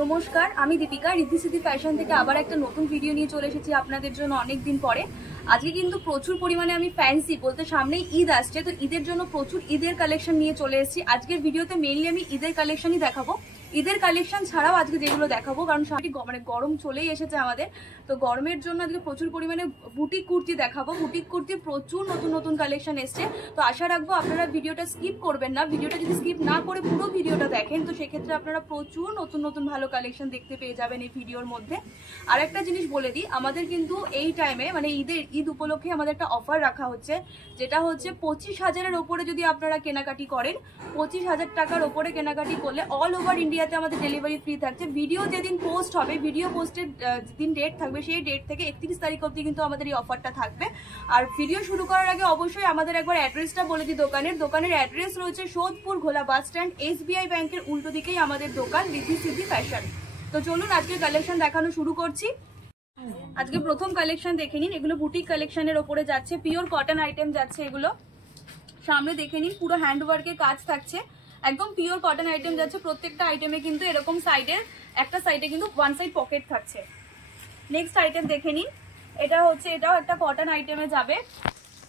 নমস্কার, আমি দীপিকা রিদ্ধি সিদ্ধি ফ্যাশন থেকে আবার একটা নতুন ভিডিও নিয়ে চলে এসেছি আপনাদের জন্য অনেক দিন পরে। আজকে কিন্তু প্রচুর পরিমাণে আমি ফ্যান্সি বলতে সামনেই ঈদ আসছে, তো ঈদের জন্য প্রচুর ঈদের কালেকশন নিয়ে চলে এসেছি। আজকের ভিডিওতে মেইনলি আমি ঈদের কালেকশনই দেখাবো। ঈদের কালেকশন ছাড়াও আজকে যেগুলো দেখাবো, কারণ মানে গরম চলেই এসেছে আমাদের, তো গরমের জন্য আজকে প্রচুর পরিমাণে বুটিক কুর্তি দেখাবো। বুটিক কুর্তির প্রচুর নতুন নতুন কালেকশন এসছে, তো আশা রাখবো আপনারা ভিডিওটা স্কিপ করবেন না। ভিডিওটা যদি স্কিপ না করে পুরো ভিডিওটা দেখেন, তো সেক্ষেত্রে আপনারা প্রচুর নতুন নতুন ভালো কালেকশন দেখতে পেয়ে যাবেন এই ভিডিওর মধ্যে। আর একটা জিনিস বলে দিই, আমাদের কিন্তু এই টাইমে মানে ঈদ উপলক্ষে আমাদের একটা অফার রাখা হচ্ছে, যেটা হচ্ছে 25,000-এর ওপরে যদি আপনারা কেনাকাটি করেন, 25,000 টাকার ওপরে কেনাকাটি করলে অল ওভার ইন্ডিয়াতে আমাদের ডেলিভারি ফ্রি থাকছে। ভিডিও যেদিন পোস্ট হবে, ভিডিও পোস্টের যেদিন ডেট থাকবে, সেই ডেট থেকে 31 তারিখ অবধি কিন্তু আমাদের এই অফারটা থাকবে। আর ভিডিও শুরু করার আগে অবশ্যই আমাদের একবার অ্যাড্রেসটা বলে দিই। দোকানের অ্যাড্রেস রয়েছে সোদপুর ঘোলা বাস স্ট্যান্ড, SBI ব্যাংকের উল্টো দিকেই আমাদের দোকান রিদ্ধি সিদ্ধি ফ্যাশন। তো চলুন আজকে কালেকশন দেখানো শুরু করছি। আজকে প্রথম কালেকশন দেখে নিন, এগুলো বুটিক কালেকশনের ওপরে যাচ্ছে, পিওর কটন আইটেম যাচ্ছে। এগুলো সামনে দেখে নিন, পুরো হ্যান্ডওয়ার্কের কাজ থাকছে, একদম পিওর কটন আইটেম যাচ্ছে। প্রত্যেকটা আইটেমে কিন্তু এরকম সাইডের একটা সাইডে কিন্তু ওয়ান সাইড পকেট থাকছে। নেক্সট আইটেম দেখে নিন, এটাও একটা কটন আইটেমে যাবে।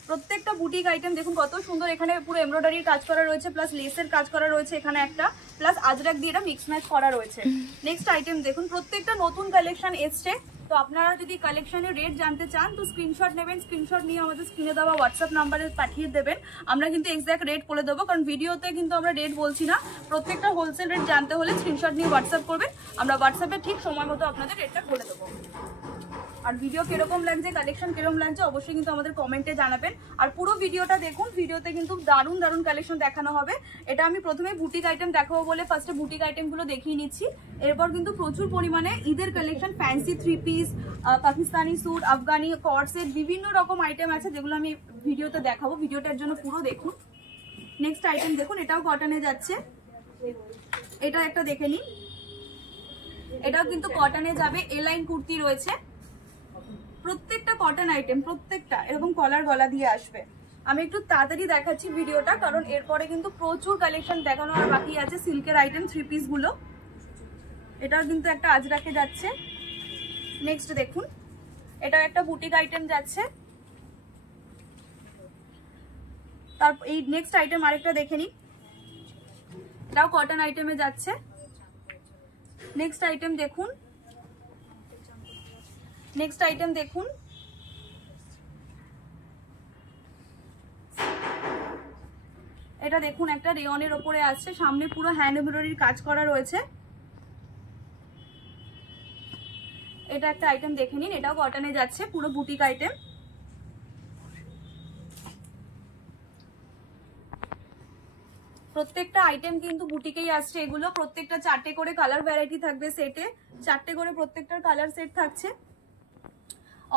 প্রত্যেকটা বুটিক আইটেম দেখুন কত সুন্দর, এখানে পুরো এমব্রয়ডারির কাজ করা রয়েছে, প্লাস লেসের কাজ করা রয়েছে এখানে একটা, প্লাস আজরাক দিয়ে এটা মিক্স ম্যাচ করা রয়েছে। নেক্সট আইটেম দেখুন, প্রত্যেকটা নতুন কালেকশন এসছে। তো আপনারা যদি কালেকশনের রেট জানতে চান তো স্ক্রিনশট নেবেন, স্ক্রিনশট নিয়ে আমাদের স্ক্রিনে দেওয়া হোয়াটসঅ্যাপ নাম্বারে পাঠিয়ে দেবেন। আমরা কিন্তু এক্সাক্ট রেট বলে দেবো, কারণ ভিডিওতে কিন্তু আমরা রেট বলছি না। প্রত্যেকটা হোলসেল রেট জানতে হলে স্ক্রিনশট নিয়ে হোয়াটসঅ্যাপ করবেন, আমরা হোয়াটসঅ্যাপে ঠিক সময় মতো আপনাদের রেটটা বলে দেবো। আর ভিডিও কিরকম লাগছে, কালেকশন কিরকম লাগছে অবশ্যই কিন্তু আমাদের কমেন্টে জানাবেন। আর পুরো ভিডিওটা দেখুন, ভিডিওতে কিন্তু দারুণ দারুণ কালেকশন দেখানো হবে। এটা আমি প্রথমে বুটিক আইটেম দেখাবো বলে ফার্স্টে বুটিক আইটেমগুলো দেখিয়ে নিচ্ছি। এরপর কিন্তু প্রচুর পরিমাণে ঈদের collection, fancy 3 piece, Pakistani suit, Afghani cord set, বিভিন্ন রকম আইটেম আছে যেগুলো আমি ভিডিওতে দেখাবো। ভিডিওটার জন্য পুরো দেখুন। নেক্সট আইটেম দেখুন, এটাও কটনে যাচ্ছে, এটা একটা দেখে নিন, এটাও কিন্তু কটনে যাবে। এ লাইন কুর্তি রয়েছে, প্রত্যেকটা কটন আইটেম, প্রত্যেকটা এরকম কলার গলা দিয়ে আসবে। আমি একটু তাড়াতাড়ি দেখাচ্ছি ভিডিওটা, কারণ এরপরে কিন্তু প্রচুর কালেকশন দেখানো আর বাকি আছে। সিল্কের আইটেম 3 পিস গুলো, এটাও কিন্তু একটা আজরাকে যাচ্ছে। নেক্সট দেখুন, এটাও একটা বুটিক আইটেম যাচ্ছে। তারপর এই নেক্সট আইটেম আরেকটা দেখে নিই, এটাও কটন আইটেমে যাচ্ছে। নেক্সট আইটেম দেখুন, নেক্সট আইটেম দেখুন, এটা দেখুন একটা রেয়নের ওপরে আসছে, সামনে পুরো হ্যান্ড এমব্রয়ডারির কাজ করা রয়েছে। এটা একটা আইটেম দেখে নিন, এটাও কটনে যাচ্ছে, পুরো বুটিক আইটেম। প্রত্যেকটা আইটেম কিন্তু বুটিকেই আসছে। এগুলো প্রত্যেকটা 4টে করে কালার ভ্যারাইটি থাকবে সেটে, 4টে করে প্রত্যেকটার কালার সেট থাকছে।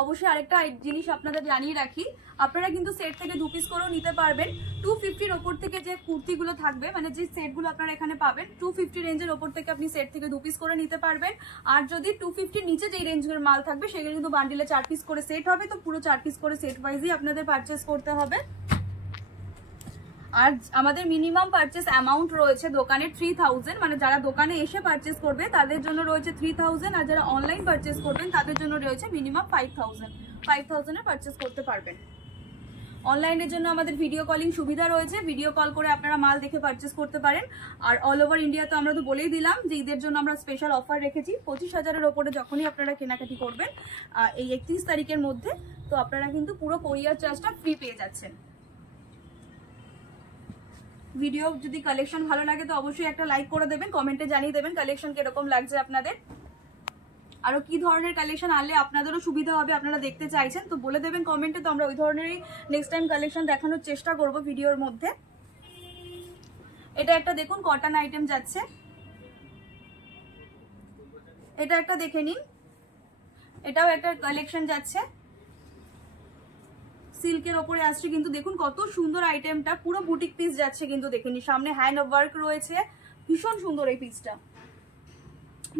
অবশ্যই আরেকটা জিনিস আপনাদের জানিয়ে রাখি, আপনারা কিন্তু সেট থেকে 2 পিস করেও নিতে পারবেন। 250-র ওপর থেকে যে কুর্তিগুলো থাকবে, মানে যে সেটগুলো আপনারা এখানে পাবেন, 250 রেঞ্জের ওপর থেকে আপনি সেট থেকে 2 পিস করে নিতে পারবেন। আর যদি 250-র নিচে যেই রেঞ্জের মাল থাকবে সেগুলো কিন্তু বান্ডিলে 4 পিস করে সেট হবে, তো পুরো 4 পিস করে সেট ওয়াইজই আপনাদের পারচেস করতে হবে। আর আমাদের মিনিমাম পারচেস অ্যামাউন্ট রয়েছে দোকানে 3000, মানে যারা দোকানে এসে পারচেস করবে তাদের জন্য রয়েছে 3000, আর যারা অনলাইন পারচেস করবেন তাদের জন্য রয়েছে মিনিমাম 5000-এর পারচেস করতে পারবেন। অনলাইনের জন্য আমাদের ভিডিও কলিং সুবিধা রয়েছে, ভিডিও কল করে আপনারা মাল দেখে পারচেস করতে পারেন। আর অল ওভার ইন্ডিয়া তো আমরা তো বলেই দিলাম যে ঈদের জন্য আমরা স্পেশাল অফার রেখেছি। 25,000-এর ওপরে যখনই আপনারা কেনাকাটি করবেন এই 31 তারিখের মধ্যে, তো আপনারা কিন্তু পুরো কোরিয়ার চার্জটা ফ্রি পেয়ে যাচ্ছেন। ভিডিও যদি কালেকশন ভালো লাগে তো অবশ্যই একটা লাইক করে দেবেন, কমেন্টে জানিয়ে দেবেন কালেকশন কিরকম লাগছে আপনাদের, আরো কি ধরনের কালেকশন আনলে আপনাদেরও সুবিধা হবে, আপনারা দেখতে চাইছেন তো বলে দেবেন কমেন্টে, তো আমরা ওই ধরনেরই নেক্সট টাইম কালেকশন দেখানোর চেষ্টা করব ভিডিওর মধ্যে। এটা একটা দেখুন কটন আইটেম যাচ্ছে, এটা একটা দেখে নিন, এটাও একটা কালেকশন যাচ্ছে, সিল্কের ওপরে আসছে। কিন্তু দেখুন কত সুন্দর আইটেমটা, পুরো বুটিক পিস যাচ্ছে কিন্তু দেখে নিন, সামনে হ্যান্ড ওয়ার্ক রয়েছে, ভীষণ সুন্দর এই পিসটা।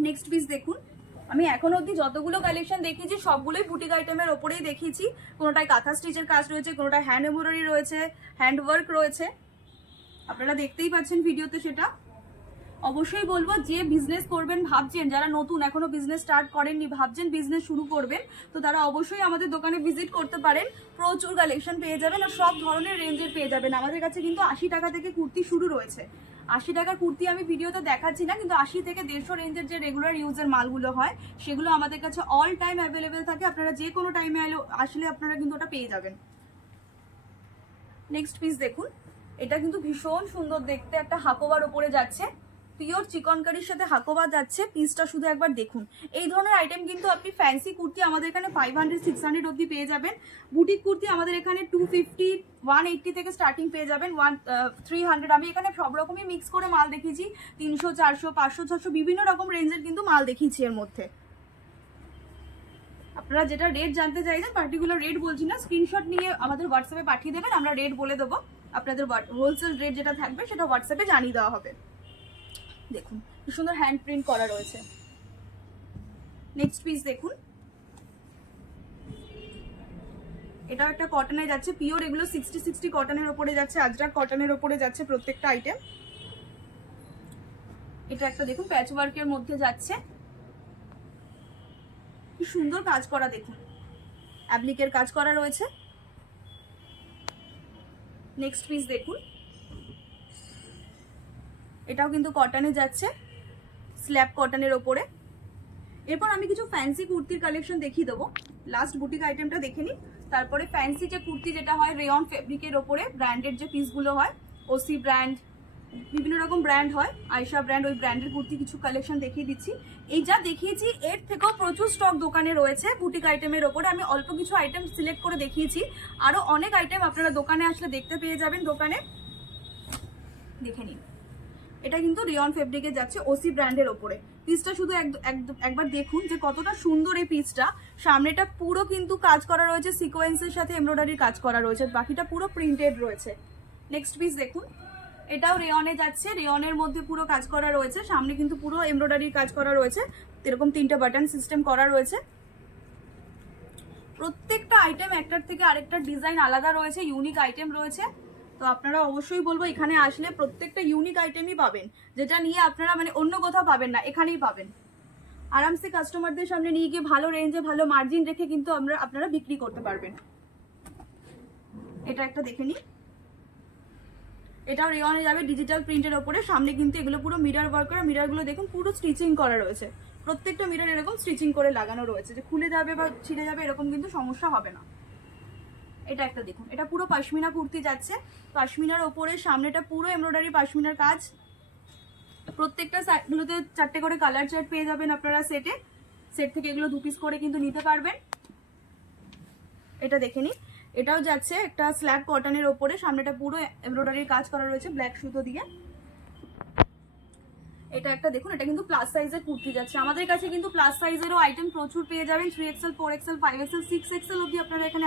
নেক্সট পিস দেখুন, আমি এখন অবধি যতগুলো কালেকশন দেখিয়েছি সবগুলোই বুটিক আইটেমের ওপরেই দেখিয়েছি। কোনোটায় কাঁথা স্টিচের কাজ রয়েছে, কোনোটায় হ্যান্ড এমব্রয়ডারি রয়েছে, হ্যান্ড ওয়ার্ক রয়েছে, আপনারা দেখতেই পাচ্ছেন ভিডিওতে সেটা। অবশ্যই বলবো যে বিজনেস করবেন ভাবছেন, যারা নতুন এখনো বিজনেস স্টার্ট করেননি, ভাবছেন বিজনেস শুরু করবেন, তো তারা অবশ্যই আমাদের দোকানে ভিজিট করতে পারেন। প্রচুর কালেকশন পেয়ে যাবেন আর সব ধরনের রেঞ্জের পেয়ে যাবেন। আমাদের কাছে কিন্তু 80 টাকা থেকে কুর্তি শুরু রয়েছে। 80 টাকার কুর্তি আমি ভিডিওতে দেখাচ্ছি না, কিন্তু 80 থেকে 150 রেঞ্জের যে রেগুলার ইউজের মালগুলো হয় সেগুলো আমাদের কাছে অল টাইম অ্যাভেলেবেল থাকে। আপনারা যে কোনো টাইমে আসলে আপনারা কিন্তু ওটা পেয়ে যাবেন। নেক্সট পিস দেখুন, এটা কিন্তু ভীষণ সুন্দর দেখতে, একটা হাকোবার ওপরে যাচ্ছে, পিওর চিকনকারির সাথে হাকোবা যাচ্ছে। পিসটা শুধু একবার দেখুন। এই ধরনের আইটেম কিন্তু আপনি ফ্যান্সি কুর্তি আমাদের এখানে 500-600 অব্দি পেয়ে যাবেন। বুটিক কুর্তি আমাদের এখানে 250-180 থেকে স্টার্টিং পেয়ে যাবেন, 300। আমি এখানে সব রকমই মিক্স করে মাল দেখিয়েছি, 300, 400, 500, 600 বিভিন্ন রকম রেঞ্জের কিন্তু মাল দেখিয়েছি এর মধ্যে। আপনারা যেটা রেট জানতে চাইছেন, পার্টিকুলার রেট বলছি না, স্ক্রিনশট নিয়ে আমাদের হোয়াটসঅ্যাপে পাঠিয়ে দেবেন, আমরা রেট বলে দেবো। আপনাদের হোলসেল রেট যেটা থাকবে সেটা হোয়াটসঅ্যাপে জানিয়ে দেওয়া হবে। দেখুন কি সুন্দর হ্যান্ড প্রিন্ট করা রয়েছে। নেক্সট পিস দেখুন, এটা একটা কটনে যাচ্ছে, পিওর এগুলো 60 কটনের উপরে যাচ্ছে, আজরাক কটনের উপরে যাচ্ছে প্রত্যেকটা আইটেম। এটা একটা দেখুন প্যাচ ওয়ার্কের মধ্যে যাচ্ছে, কি সুন্দর কাজ করা, দেখুন অ্যাপ্লিকের কাজ করা রয়েছে। নেক্সট পিস দেখুন, এটাও কিন্তু কটনে যাচ্ছে, স্ল্যাব কটনের ওপরে। এরপর আমি কিছু ফ্যান্সি কুর্তির কালেকশন দেখিয়ে দেবো। লাস্ট বুটিক আইটেমটা দেখে নিই, তারপরে ফ্যান্সি যে কুর্তি যেটা হয় রেয়ন ফেব্রিকের ওপরে, ব্র্যান্ডের যে পিসগুলো হয়, ওসি ব্র্যান্ড, বিভিন্ন রকম ব্র্যান্ড হয়, আয়শা ব্র্যান্ড, ওই ব্র্যান্ডের কুর্তি কিছু কালেকশন দেখিয়ে দিচ্ছি। এই যা দেখিয়েছি এর থেকেও প্রচুর স্টক দোকানে রয়েছে বুটিক আইটেমের ওপরে। আমি অল্প কিছু আইটেম সিলেক্ট করে দেখিয়েছি, আরো অনেক আইটেম আপনারা দোকানে আসলে দেখতে পেয়ে যাবেন। দোকানে দেখে নিন, এটা কিন্তু রিয়ন ফেব্রিকে যাচ্ছে, ওসি ব্র্যান্ডের ওপরে। পিসটা শুধু একবার দেখুন যে কতটা সুন্দর এই পিসটা। সামনেটা পুরো কিন্তু কাজ করা রয়েছে, সিকোয়েন্সের সাথে এমব্রয়ডারির কাজ করা রয়েছে, বাকিটা পুরো প্রিন্টেড রয়েছে। নেক্সট পিস দেখুন, এটাও রেয়নে যাচ্ছে, রেয়নের মধ্যে পুরো কাজ করা রয়েছে, সামনে কিন্তু পুরো এমব্রয়ডারির কাজ করা রয়েছে, এরকম 3টে বাটন সিস্টেম করা রয়েছে। প্রত্যেকটা আইটেম একটার থেকে আরেকটা ডিজাইন আলাদা রয়েছে, ইউনিক আইটেম রয়েছে। তো আপনারা অবশ্যই বলবো এখানে আসলে প্রত্যেকটা ইউনিক আইটেমই পাবেন, যেটা নিয়ে আপনারা মানে অন্য কোথাও পাবেন না, এখানেই পাবেন। আরামসে কাস্টমারদের সামনে নিয়ে গিয়ে ভালো রেঞ্জে ভালো মার্জিন রেখে কিন্তু আপনারা বিক্রি করতে পারবেন। এটা একটা দেখে নিই, এটাও রেয়নে যাবে, ডিজিটাল প্রিন্টের ওপরে। সামনে কিন্তু এগুলো পুরো মিরর ওয়ার্ক করা, মিররগুলো দেখুন পুরো স্টিচিং করা রয়েছে, প্রত্যেকটা মিরর এরকম স্টিচিং করে লাগানো রয়েছে, যে খুলে যাবে বা ছিঁড়ে যাবে এরকম কিন্তু সমস্যা হবে না। এটা একটা দেখুন, এটা পুরো পশমিনা কুর্তি যাচ্ছে, পশমিনার ওপরে সামনেটা পুরো এমব্রয়ডারি পশমিনার কাজ। প্রত্যেকটা সাইডগুলোতে 4টে করে কালার চার্ট পেয়ে যাবেন আপনারা সেটে। সেট থেকে এগুলো 2 পিস করে কিন্তু নিতে পারবেন। এটা দেখে নিন, এটাও যাচ্ছে একটা স্ল্যাব কটনের ওপরে, সামনেটা পুরো এমব্রয়ডারির কাজ করা রয়েছে ব্ল্যাক সুতো দিয়ে। এটা একটা দেখুন, এটা কিন্তু প্লাস সাইজের কুর্তি যাচ্ছে। আমাদের কাছে কিন্তু প্লাস সাইজেরও আইটেম প্রচুর পেয়ে যাবেন, 3XL, 4XL, 5XL, 6XL অব্দি আপনারা এখানে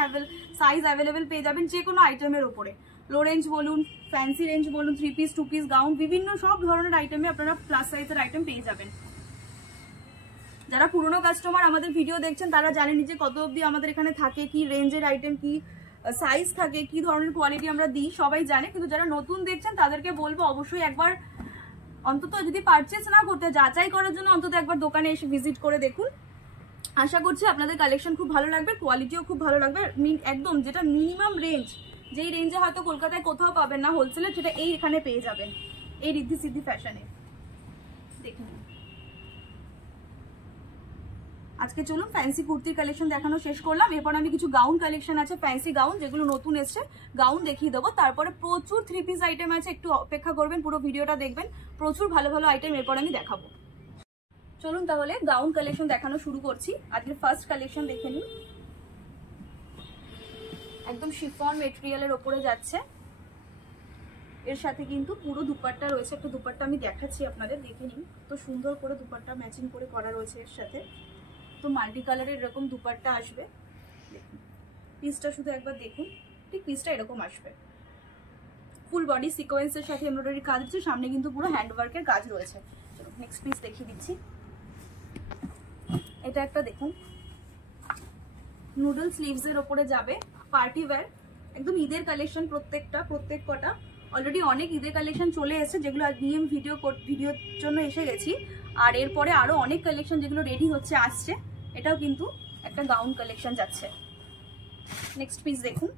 সাইজ অ্যাভেলেবেল পেয়ে যাবেন যে কোনো আইটেমের ওপরে। লো রেঞ্জ বলুন, ফ্যান্সি রেঞ্জ বলুন, 3 পিস, 2 পিস, গাউন, বিভিন্ন সব ধরনের আইটেমে আপনারা প্লাস সাইজের আইটেম পেয়ে যাবেন। যারা পুরনো কাস্টমার আমাদের ভিডিও দেখছেন তারা জানেন যে কত অবধি আমাদের এখানে থাকে, কি রেঞ্জের আইটেম, কি সাইজ থাকে, কি ধরনের কোয়ালিটি আমরা দিই, সবাই জানে। কিন্তু যারা নতুন দেখছেন তাদেরকে বলবো অবশ্যই একবার অন্তত যদি পারচেস না করতে, যাচাই করার জন্য অন্তত একবার দোকানে এসে ভিজিট করে দেখুন। আশা করছি আপনাদের কালেকশন খুব ভালো লাগবে, কোয়ালিটিও খুব ভালো লাগবে। একদম যেটা মিনিমাম রেঞ্জ, যেই রেঞ্জে হয়তো কলকাতায় কোথাও পাবেন না হোলসেলে, সেটা এই এখানে পেয়ে যাবেন, এই রিদ্ধি সিদ্ধি ফ্যাশনে। দেখুন আজকে চলুন ফ্যান্সি কুর্তির কালেকশন দেখানো শেষ করলাম। এরপর আমি কিছু গাউন কালেকশন আছে, ফ্যান্সি গাউন যেগুলো নতুন এসছে, গাউন দেখিয়ে দেবো। তারপরে প্রচুর 3 পিস আইটেম আছে, একটু অপেক্ষা করবেন, পুরো ভিডিওটা দেখবেন, প্রচুর ভালো ভালো আইটেম এরপর আমি দেখাবো। চলুন তাহলে গাউন কালেকশন দেখানো শুরু করছি। আজকে ফার্স্ট কালেকশন দেখে নিন, একদম শিফন মেটেরিয়ালের ওপরে যাচ্ছে, এর সাথে কিন্তু পুরো দুপাট্টা রয়েছে। একটা দুপাট্টা আমি দেখাচ্ছি আপনাদের, দেখে নিন তো সুন্দর করে দুপাট্টা ম্যাচিং করে করা রয়েছে এর সাথে। তো মাল্টি কালারের এরকম দুপাট্টা আসবে, দেখুন পিসটা শুধু একবার দেখুন, ঠিক পিসটা এরকম আসবে, ফুল বডি সিকোয়েন্সের সাথে এমব্রয়ডারি কাজ আছে, সামনে কিন্তু পুরো হ্যান্ডওয়ার্কের কাজ রয়েছে। চলো নেক্সট পিস দেখিয়ে দিচ্ছি। এটা একটা দেখুন নুডল স্লিভস এর ওপরে যাবে, পার্টি ওয়্যার, একদম ঈদের কালেকশন প্রত্যেক কটা। অলরেডি অনেক ঈদের কালেকশন চলে এসেছে, যেগুলো নিয়ম ভিডিওর জন্য এসে গেছি। আর এরপরে আরো অনেক কালেকশন যেগুলো রেডি হচ্ছে, আসছে। এটাও কিন্তু একটা গাউন কালেকশন যাচ্ছে। নেক্সট পিস দেখুন,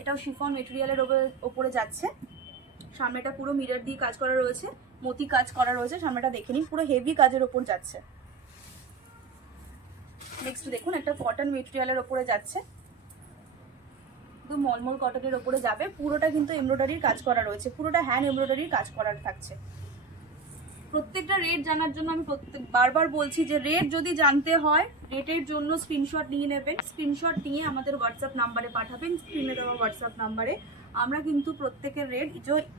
এটাও শিফন মেটেরিয়ালের ওপরে যাচ্ছে। সামনেটা পুরো মিরর দিয়ে কাজ করা রয়েছে, মতি কাজ করা রয়েছে। সামনেটা দেখে নিন, পুরো হেভি কাজের ওপর যাচ্ছে। নেক্সট দেখুন, একটা কটন মেটেরিয়ালের ওপরে যাচ্ছে, একদম মলমল কটনের ওপরে যাবে। পুরোটা কিন্তু এমব্রয়ডারির কাজ করা রয়েছে, পুরোটা হ্যান্ড এমব্রয়ডারির কাজ করা থাকছে। প্রত্যেকটা রেট জানার জন্য আমি বারবার বলছি যে রেট যদি জানতে হয়, রেটের জন্য স্ক্রিনশট নিয়ে নেবেন। স্ক্রিনশট নিয়ে আমাদের হোয়াটসঅ্যাপ নাম্বারে পাঠাবেন, স্ক্রিনে দেওয়া হোয়াটসঅ্যাপ নাম্বারে। আমরা কিন্তু প্রত্যেকের রেট,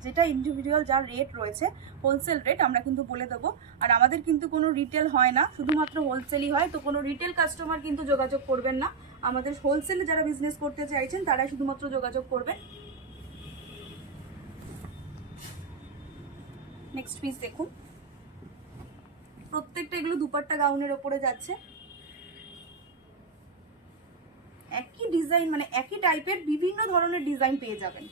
যেটা ইন্ডিভিজুয়াল যার রেট রয়েছে, হোলসেল রেট আমরা কিন্তু বলে দেবো। আর আমাদের কিন্তু কোনো রিটেল হয় না, শুধুমাত্র হোলসেলই হয়। তো কোনো রিটেল কাস্টমার কিন্তু যোগাযোগ করবেন না। আমাদের হোলসেলে যারা বিজনেস করতে চাইছেন তারা শুধুমাত্র যোগাযোগ করবেন। নেক্সট পিস দেখুন, প্রত্যেকটা এগুলো দুপাট্টা গাউনের ওপরে যাচ্ছে। একই ডিজাইন, মানে একই টাইপের বিভিন্ন ধরনের ডিজাইন পেয়ে যাবেন।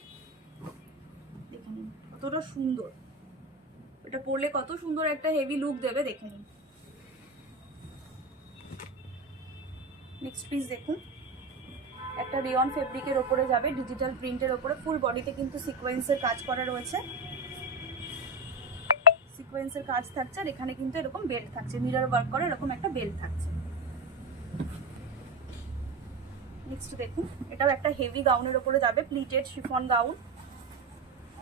দেখে নিন কতটা সুন্দর, এটা পরলে কত সুন্দর একটা হেভি লুক দেবে, দেখে নিন। নেক্সট পিস দেখুন, একটা রেয়ন ফেব্রিকের ওপরে যাবে, ডিজিটাল প্রিন্টের ওপরে। ফুল বডিতে কিন্তু সিকোয়েন্সের কাজ করা রয়েছে, সিকোয়েন্সের কাজ থাকছে। আর এখানে কিন্তু এরকম বেল্ট থাকছে, মিরর ওয়ার্ক করে এরকম একটা বেল্ট থাকছে। নেক্সট দেখুন, এটাও একটা হেভি গাউনের ওপরে যাবে, প্লিটেড শিফন গাউন।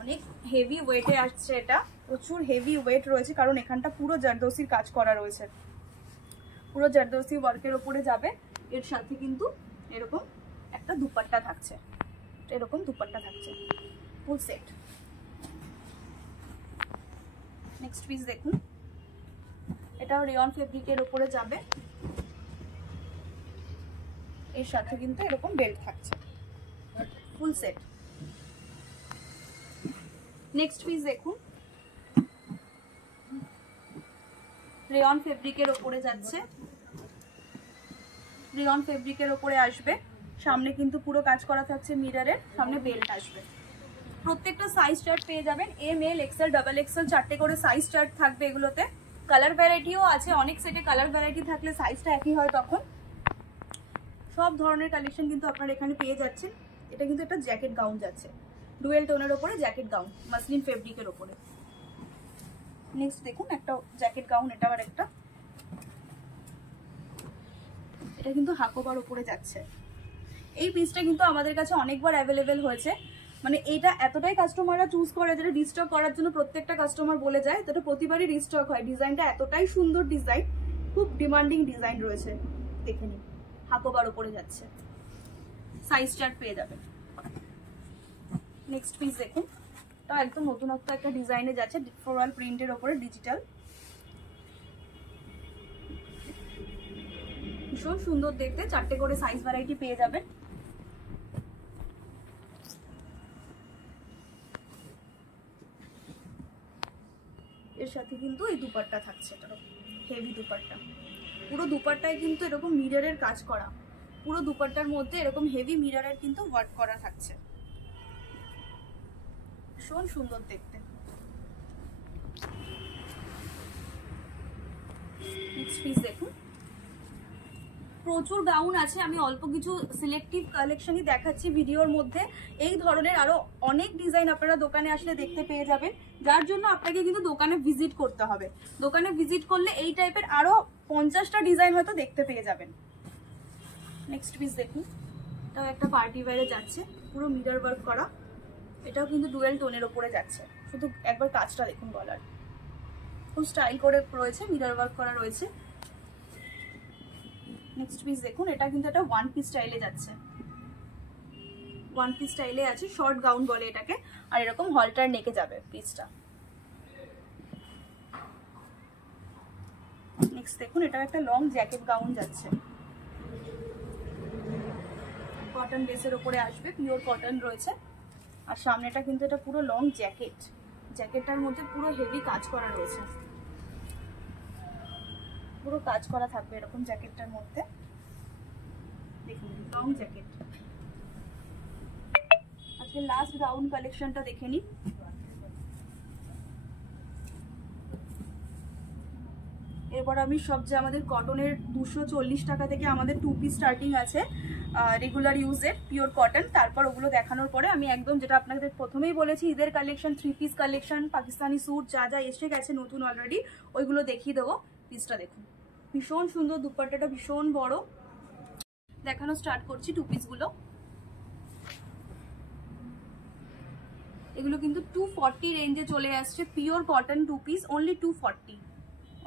অনেক হেভি ওয়েটে আসছে, এটা প্রচুর হেভি ওয়েট রয়েছে, কারণ এখানটা পুরো জারদৌসির কাজ করা রয়েছে, পুরো জারদৌসি ওয়ার্কের ওপরে যাবে। এর সাথে কিন্তু এরকম একটা দুপাট্টা থাকছে, এরকম দুপাট্টা থাকছে, ফুল সেট। নেক্সট পিস দেখুন, এটাও রেয়ন ফেব্রিকের ওপরে যাবে, এর সাথে কিন্তু এরকম বেল্ট থাকছে, ফুল সেট। নেক্সট পিস দেখুন, রেয়ন ফেব্রিকের ওপরে যাচ্ছে, রেয়ন ফেব্রিকের ওপরে আসবে। সামনে কিন্তু পুরো কাজ করা থাকছে মিররের, সামনে বেল্ট আসবে। প্রত্যেকটা সাইজ চার্ট পেয়ে যাবেন, M L XL double XL, 4টে করে সাইজ চার্ট থাকবে এগুলোতে। কালার ভ্যারাইটিও আছে, অনেক সেটে কালার ভ্যারাইটি থাকলে সাইজটা একই হয় তখন। সব ধরনের কালেকশন কিন্তু আপনারা এখানে পেয়ে যাচ্ছেন। এটা কিন্তু একটা জ্যাকেট গাউন যাচ্ছে, ডুয়েল টোনের ওপরে জ্যাকেট গাউন, মাসলিন ফেব্রিকের ওপরে। নেক্সট দেখুন, একটা জ্যাকেট গাউন, এটা আবার একটা, এটা কিন্তু হাকোবার ওপরে যাচ্ছে। এই পিসটা কিন্তু আমাদের কাছে অনেকবার অ্যাভেলেবেল হয়েছে, মানে এটা এতটাই কাস্টমাররা চুজ করে, যেটা রিস্টক করার জন্য প্রত্যেকটা কাস্টমার বলে যায়, তো এটা প্রতিবারই রিস্টক হয়। ডিজাইনটা এতটাই সুন্দর ডিজাইন, খুব ডিমান্ডিং ডিজাইন রয়েছে, দেখে নিন। হাকোবার ওপরে যাচ্ছে, সাইজ চার্ট পেয়ে যাবেন। নেক্সট পিস দেখুন, তাও একদম নতুনত্ব একটা ডিজাইনে যাচ্ছে, ফ্লোরাল প্রিন্টের ওপরে ডিজিটাল, ভীষণ সুন্দর দেখতে। 4টে করে সাইজ ভ্যারাইটি পেয়ে যাবেন। এর সাথে কিন্তু এই দুপাট্টা থাকছে, এটা হেভি দুপাট্টা। পুরো দুপাট্টায় কিন্তু এরকম মিররের কাজ করা, পুরো দুপাট্টার মধ্যে এরকম হেভি মিররের কিন্তু ওয়ার্ক করা থাকছে, ভীষণ সুন্দর দেখতে। নেক্সট পিস দেখুন, প্রচুর গাউন আছে, আমি অল্প কিছু সিলেক্টিভ কালেকশনই দেখাচ্ছি ভিডিওর মধ্যে। এই ধরনের আরো অনেক ডিজাইন আপনারা দোকানে আসলে দেখতে পেয়ে যাবেন, যার জন্য আপনাকে কিন্তু দোকানে ভিজিট করতে হবে। দোকানে ভিজিট করলে এই টাইপের আরো 50টা ডিজাইন হয়তো দেখতে পেয়ে যাবেন। নেক্সট পিস দেখুন, এটাও একটা পার্টি ওয়্যারে যাচ্ছে, পুরো মিরর ওয়ার্ক করা। এটাও কিন্তু ডুয়েল টোনের ওপরে যাচ্ছে, শুধু একবার কাজটা দেখুন, গলার খুব স্টাইল করে রয়েছে, মিরর ওয়ার্ক করা রয়েছে। নেক্সট পিস দেখুন, এটা কিন্তু একটা ওয়ান পিস স্টাইলে যাচ্ছে, ওয়ান পিস স্টাইলে আছে, শর্ট গাউন বলে এটাকে। আর এরকম হলটার নেকে যাবে পিসটা। নেক্সট দেখুন, এটা একটা লং জ্যাকেট গাউন যাচ্ছে, কটন বেসের উপরে আসবে, পিওর কটন রয়েছে। আর সামনেটা কিন্তু এটা পুরো লং জ্যাকেট, জ্যাকেটটার মধ্যে পুরো হেভি কাজ করা রয়েছে, পুরো কাজ করা থাকবে এরকম জ্যাকেটটার মধ্যে, দেখুন লং জ্যাকেট। আজকে লাস্ট গাউন কালেকশনটা দেখে নিই। এরপর আমি সব যে আমাদের কটনের 240 টাকা থেকে আমাদের 2 পিস স্টার্টিং আছে রেগুলার ইউজের পিওর কটন। তারপর ওগুলো দেখানোর পরে আমি একদম যেটা আপনাদের প্রথমেই বলেছি ঈদের collection 3 piece collection Pakistani suit যা যা এসে গেছে নতুন অলরেডি ওইগুলো দেখিয়ে দেবো। পিসটা দেখুন ভীষণ সুন্দর, দুপাট্টাটা ভীষণ বড়। দেখানো স্টার্ট করছি 2 পিসগুলো। এগুলো কিন্তু 240 রেঞ্জে চলে আসছে, pure cotton 2 piece, only 240,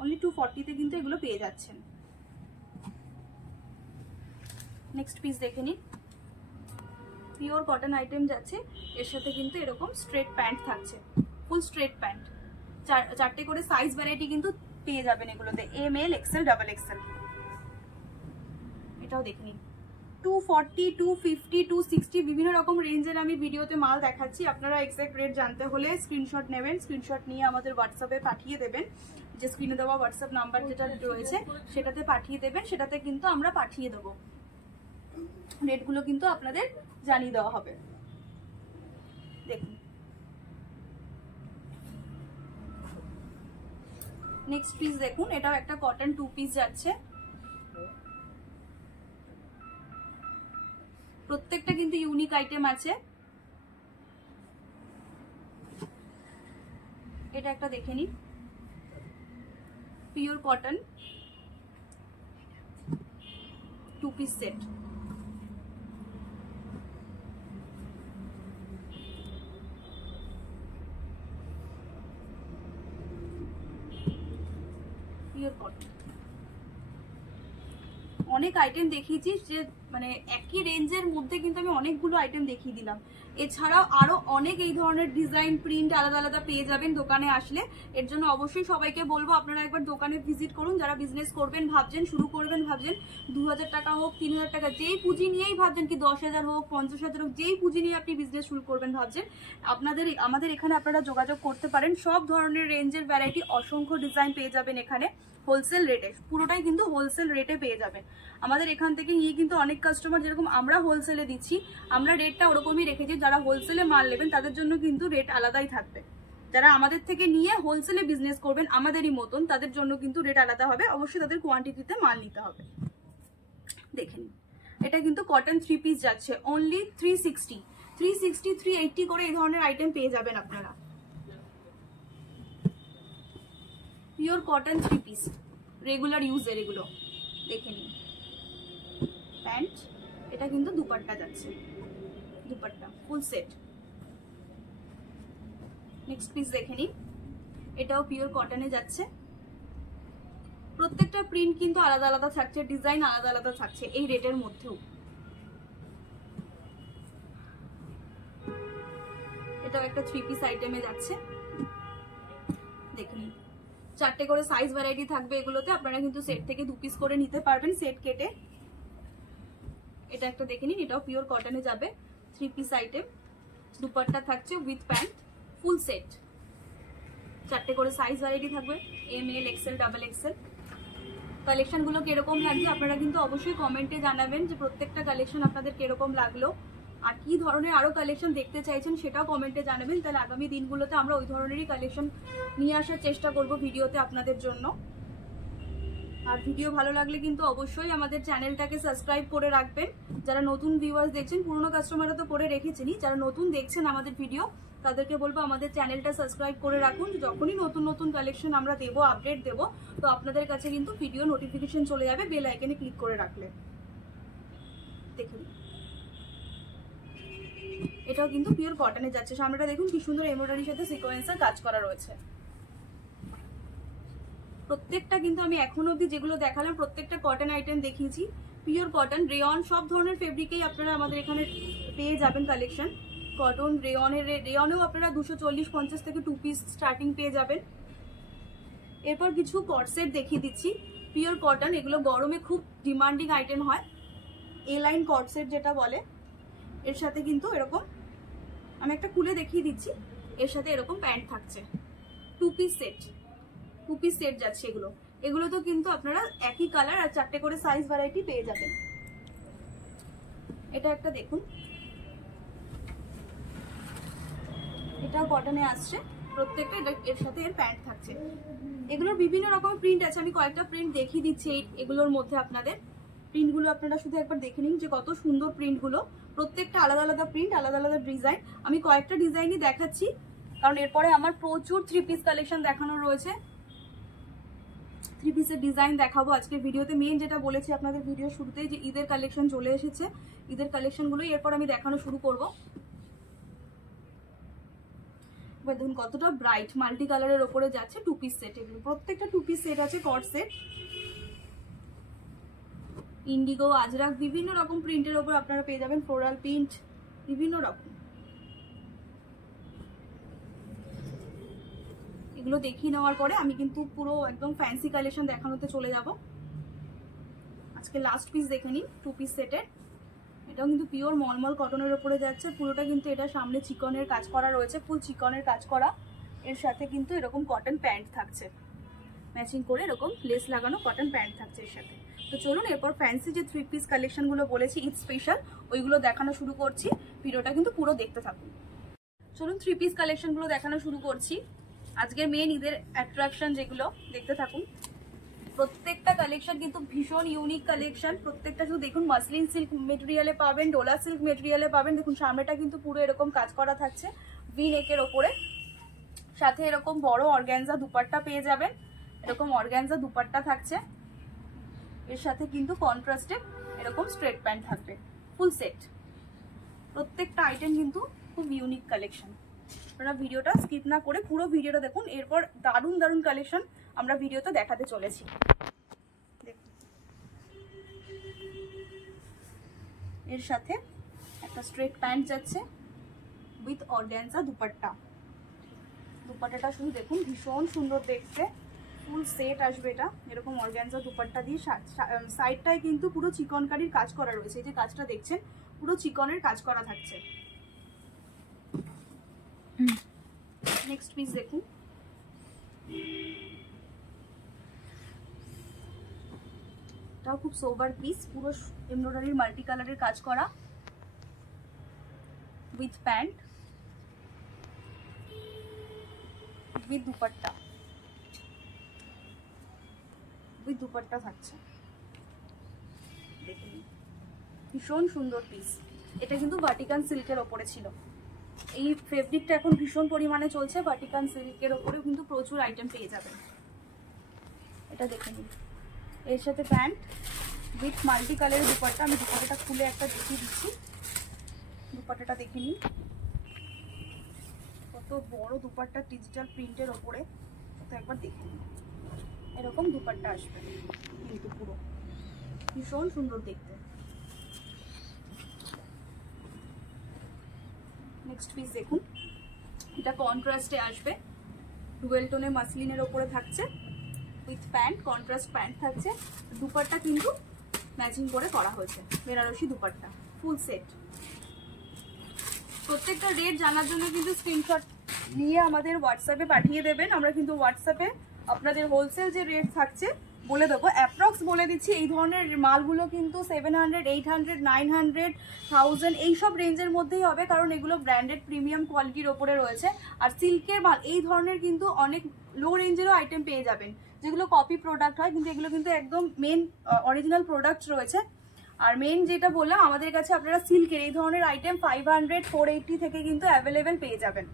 only 240 তে কিন্তু এগুলো পেয়ে যাচ্ছেন। নেক্সট পিস দেখে নিন, পিওর কটন আইটেম যাচ্ছে, এর সাথে কিন্তু এরকম স্ট্রেট প্যান্ট থাকছে, ফুল স্ট্রেট প্যান্ট, চারটে করে সাইজ ভ্যারাইটি কিন্তু পেয়ে যাবেন এগুলোতে, M L XL double XL. এটাও দেখে নিন 240, 250, 260 বিভিন্ন রকম রেঞ্জের আমি ভিডিওতে মাল দেখাচ্ছি। আপনারা এক্সাক্ট রেট জানতে হলে স্ক্রিনশট নেবেন, স্ক্রিনশট নিয়ে আমাদের হোয়াটসঅ্যাপে পাঠিয়ে দেবেন, যে স্ক্রিনে দেওয়া হোয়াটসঅ্যাপ নাম্বার যেটা রয়েছে সেটাতে পাঠিয়ে দেবেন, সেটাতে কিন্তু আমরা পাঠিয়ে দেবো, রেটগুলো কিন্তু আপনাদের জানিয়ে দেওয়া হবে। দেখুন নেক্সট পিস দেখুন, এটাও একটা কটন 2 পিস যাচ্ছে, প্রত্যেকটা কিন্তু ইউনিক আইটেম আছে। এটা একটা দেখে নিন, pure cotton 2 piece set. Pure cotton অনেক আইটেম দেখিয়েছি, যে মানে একই রেঞ্জের মধ্যে কিন্তু আমি অনেকগুলো আইটেম দেখিয়ে দিলাম। এছাড়াও আরো অনেক এই ধরনের ডিজাইন প্রিন্ট আলাদা আলাদা পেয়ে যাবেন দোকানে আসলে। এর জন্য অবশ্যই সবাইকে বলবো আপনারা একবার দোকানে ভিজিট করুন, যারা বিজনেস করবেন ভাবছেন, শুরু করবেন ভাবছেন, 2000 টাকা হোক 3000 টাকা যেই পুঁজি নিয়েই ভাবছেন, কি 10,000 হোক 50,000 হোক, যেই পুঁজি নিয়ে আপনি বিজনেস শুরু করবেন ভাবছেন, আমাদের এখানে আপনারা যোগাযোগ করতে পারেন। সব ধরনের রেঞ্জের ভ্যারাইটি, অসংখ্য ডিজাইন পেয়ে যাবেন এখানে হোলসেল রেটে, পুরোটাই কিন্তু হোলসেল রেটে পেয়ে যাবেন। আমাদের এখান থেকে নিয়ে কিন্তু অনেক কাস্টমার, যেরকম আমরা হোলসেলে দিচ্ছি, আমরা রেটটা ওরকমই রেখেছি, যারা হোলসেলে মাল নেবেন তাদের জন্য কিন্তু রেট আলাদাই থাকবে। যারা আমাদের থেকে নিয়ে হোলসেলে বিজনেস করবেন আমাদেরই মতন, তাদের জন্য কিন্তু রেট আলাদা হবে, অবশ্যই তাদের কোয়ান্টিটিতে মাল নিতে হবে। দেখে নিন, এটা কিন্তু কটন 3 পিস যাচ্ছে, অনলি 360, 380 করে এই ধরনের আইটেম পেয়ে যাবেন আপনারা। পিওর কটন 3 পিস রেগুলার ইউজের, এগুলো দেখে নিন। প্যান্ট, এটা কিন্তু দুপাট্টা যাচ্ছে, dupatta full set. Next piece দেখে নিন, এটাও পিওর কটনে যাচ্ছে, প্রত্যেকটা প্রিন্ট কিন্তু আলাদা আলাদা থাকছে, ডিজাইন আলাদা আলাদা থাকছে এই রেটের মধ্যেও। এটাও একটা 3 পিস আইটেমে যাচ্ছে, দেখে নিন। চারটে করে সাইজ ভ্যারাইটি থাকবে এগুলোতে, আপনারা কিন্তু সেট থেকে 2 পিস করে নিতে পারবেন সেট কেটে। এটা একটা দেখে নিন, এটাও পিওর কটনে যাবে, 3 পিস আইটেম, দুপাট্টা থাকছে উইথ প্যান্ট, ফুল সেট, চারটে করে সাইজ ভ্যারাইটি থাকবে, M L XL double XL. Collection গুলো কিরকম লাগছে আপনারা কিন্তু অবশ্যই কমেন্টে জানাবেন, যে প্রত্যেকটা কালেকশন আপনাদের কিরকম লাগলো, আর কি ধরনের আরো কালেকশন দেখতে চাইছেন সেটাও কমেন্টে জানাবেন। তাহলে আগামী দিনগুলোতে আমরা ওই ধরনেরই কালেকশন নিয়ে আসার চেষ্টা করব ভিডিওতে আপনাদের জন্য। আর ভিডিও ভালো লাগলে কিন্তু অবশ্যই আমাদের চ্যানেলটাকে সাবস্ক্রাইব করে রাখবেন। যারা নতুন ভিউয়ার্স দেখছেন, পুরনো কাস্টমাররা তো করে রেখেছেনই, যারা নতুন দেখছেন আমাদের ভিডিও তাদেরকে বলবো আমাদের চ্যানেলটা সাবস্ক্রাইব করে রাখুন। যখনই নতুন নতুন কালেকশন আমরা দেবো, আপডেট দেবো, তো আপনাদের কাছে কিন্তু ভিডিও নোটিফিকেশন চলে যাবে বেল আইকনে ক্লিক করে রাখলে। দেখুন এটাও কিন্তু পিওর কটনে যাচ্ছে, সামনেটা দেখুন কি সুন্দর এমব্রয়ডারির সাথে সিকোয়েন্সের কাজ করা রয়েছে। প্রত্যেকটা কিন্তু আমি এখন অবধি যেগুলো দেখালাম প্রত্যেকটা কটন আইটেম দেখিয়েছি, পিওর কটন, রেয়ন, সব ধরনের ফেব্রিকেই আপনারা আমাদের এখানে পেয়ে যাবেন কালেকশন। কটন, রেয়নেও আপনারা 240-50 থেকে 2 পিস স্টার্টিং পেয়ে যাবেন। এরপর কিছু কটসেট দেখিয়ে দিচ্ছি, পিওর কটন, এগুলো গরমে খুব ডিমান্ডিং আইটেম হয়, এ লাইন কটসেট যেটা বলে। এর সাথে কিন্তু এরকম, আমি একটা খুলে দেখিয়ে দিচ্ছি, এর সাথে এরকম প্যান্ট থাকছে, 2 পিস সেট, 2 পিস সেট যাচ্ছে এগুলো। এগুলো তো কিন্তু আপনারা একই কালার আর চারটে করে সাইজ ভ্যারাইটি পেয়ে যাবেন। এটা একটা দেখুন, এটাও কটনে আসছে, প্রত্যেকটা এর সাথে এর প্যান্ট থাকছে। এগুলোর বিভিন্ন রকমের প্রিন্ট আছে, আমি কয়েকটা প্রিন্ট দেখিয়ে দিচ্ছি এগুলোর মধ্যে আপনাদের। প্রিন্টগুলো আপনারা শুধু একবার দেখে নিন যে কত সুন্দর প্রিন্টগুলো, প্রত্যেকটা আলাদা আলাদা প্রিন্ট, আলাদা আলাদা ডিজাইন। আমি কয়েকটা ডিজাইনই দেখাচ্ছি কারণ এরপরে আমার প্রচুর 3 পিস কালেকশন দেখানোর রয়েছে। 3 পিসের ডিজাইন দেখাবো আজকে ভিডিওতে। মেন যেটা বলেছি আপনাদের ভিডিও শুরুতেই যে ঈদের কালেকশন চলে এসেছে, ঈদের কালেকশনগুলোই এরপর আমি দেখানো শুরু করব। এবার দেখুন কতটা ব্রাইট মাল্টি কালারের ওপরে যাচ্ছে 2 পিস সেট। এগুলো প্রত্যেকটা 2 পিস সেট আছে, কট সেট। ইন্ডিগো, আজরাক, বিভিন্ন রকম প্রিন্টের ওপর আপনারা পেয়ে যাবেন, ফ্লোরাল প্রিন্ট, বিভিন্ন রকম। এগুলো দেখিয়ে নেওয়ার পরে আমি কিন্তু পুরো একদম ফ্যান্সি কালেকশন দেখানোতে চলে যাব। আজকে লাস্ট পিস দেখে নিন 2 পিস সেটের। এটাও কিন্তু পিওর মলমল কটনের ওপরে যাচ্ছে, পুরোটা কিন্তু এটা সামনে চিকনের কাজ করা রয়েছে, ফুল চিকনের কাজ করা। এর সাথে কিন্তু এরকম কটন প্যান্ট থাকছে, ম্যাচিং করে এরকম লেস লাগানো কটন প্যান্ট থাকছে এর সাথে। তো চলুন এরপর ফ্যান্সি যে 3 পিস কালেকশনগুলো বলেছি ঈদ স্পেশাল, ওইগুলো দেখানো শুরু করছি। ভিডিওটা কিন্তু পুরো দেখতে থাকুন। চলুন 3 পিস কালেকশনগুলো দেখানো শুরু করছি। আজকের মেন ঈদের অ্যাট্রাকশন যেগুলো, দেখতে থাকুন। প্রত্যেকটা কালেকশন কিন্তু ভীষণ ইউনিক কালেকশন। প্রত্যেকটা শুধু দেখুন মাসলিন সিল্ক মেটেরিয়ালে পাবেন, ডোলা সিল্ক মেটেরিয়ালে পাবেন। দেখুন সামনেটা কিন্তু পুরো এরকম কাজ করা থাকছে ভি নেকের ওপরে, সাথে এরকম বড় অর্গানজা দুপাট্টা পেয়ে যাবেন। এরকম অর্গানজা দুপাট্টা থাকছে, এর সাথে কিন্তু কন্ট্রাস্টে এরকম স্ট্রেট প্যান্ট থাকবে, ফুল সেট। প্রত্যেকটা আইটেম কিন্তু খুব ইউনিক কালেকশন। আপনারা ভিডিওটা স্কিপ না করে পুরো ভিডিওটা দেখুন, এরপর দারুণ দারুণ কালেকশন আমরা ভিডিওতে দেখাতে চলেছি। দেখুন এর সাথে একটা স্ট্রেট প্যান্ট যাচ্ছে উইথ অর্গানজা দুপাট্টা। দুপাট্টাটা শুধু দেখুন ভীষণ সুন্দর দেখতে, ফুল সেট আসবে এটা এরকম অর্গানজা দুপাট্টা দিয়ে। সাইডটায় কিন্তু পুরো চিকনকারির কাজ করা রয়েছে, এই যে কাজটা দেখছেন পুরো চিকনের কাজ করা থাকছে। নেক্সট পিস দেখুন, এটাও খুব সোবার পিস, পুরো এমব্রয়ডারির মাল্টি কালারের কাজ করা with pant with dupatta, with dupatta থাকছে। দেখুন ভীষণ সুন্দর পিস। এটা কিন্তু ভাটিকান সিল্কের ওপরে ছিল। এই ফেব্রিকটা এখন ভীষণ পরিমাণে চলছে, ভাটিকান সিল্কের ওপরেও কিন্তু প্রচুর আইটেম পেয়ে যাবেন। এটা দেখে নিন, এর সাথে প্যান্ট উইথ মাল্টি কালারের দুপাট্টা। আমি দুপাট্টাটা খুলে একটা দেখিয়ে দিচ্ছি, দুপাট্টাটা দেখে নিন কত বড় দুপাট্টা ডিজিটাল প্রিন্টের ওপরে। তো একবার দেখে নিন, এরকম দুপাট্টা আসবে কিন্তু পুরো ভীষণ সুন্দর দেখতে। নেক্সট পিস দেখুন, এটা কন্ট্রাস্টে আসবে, ডুয়েল টোনে মাসলিনের ওপরে থাকছে উইথ প্যান্ট, কন্ট্রাস্ট প্যান্ট থাকছে। দুপাট্টা কিন্তু ম্যাচিং করে করা হয়েছে, বেনারসি দুপাট্টা ফুল সেট। প্রত্যেকটা রেট জানার জন্য কিন্তু স্ক্রিনশট নিয়ে আমাদের হোয়াটসঅ্যাপে পাঠিয়ে দেবেন। আমরা কিন্তু হোয়াটসঅ্যাপে আপনাদের হোলসেল যে রেট থাকছে বলে দেবো, অ্যাপ্রক্স বলে দিচ্ছি। এই ধরনের মালগুলো কিন্তু 700, 800, 900, 1000 এইসব রেঞ্জের মধ্যেই হবে, কারণ এগুলো ব্র্যান্ডেড প্রিমিয়াম কোয়ালিটির ওপরে রয়েছে। আর সিল্কের মাল এই ধরনের কিন্তু অনেক লো রেঞ্জেরও আইটেম পেয়ে যাবেন, যেগুলো কপি প্রোডাক্ট হয়, কিন্তু এগুলো কিন্তু একদম মেন অরিজিনাল প্রোডাক্ট রয়েছে। আর মেন যেটা বললাম, আমাদের কাছে আপনারা সিল্কের এই ধরনের আইটেম 500, 480 থেকে কিন্তু অ্যাভেলেবেল পেয়ে যাবেন।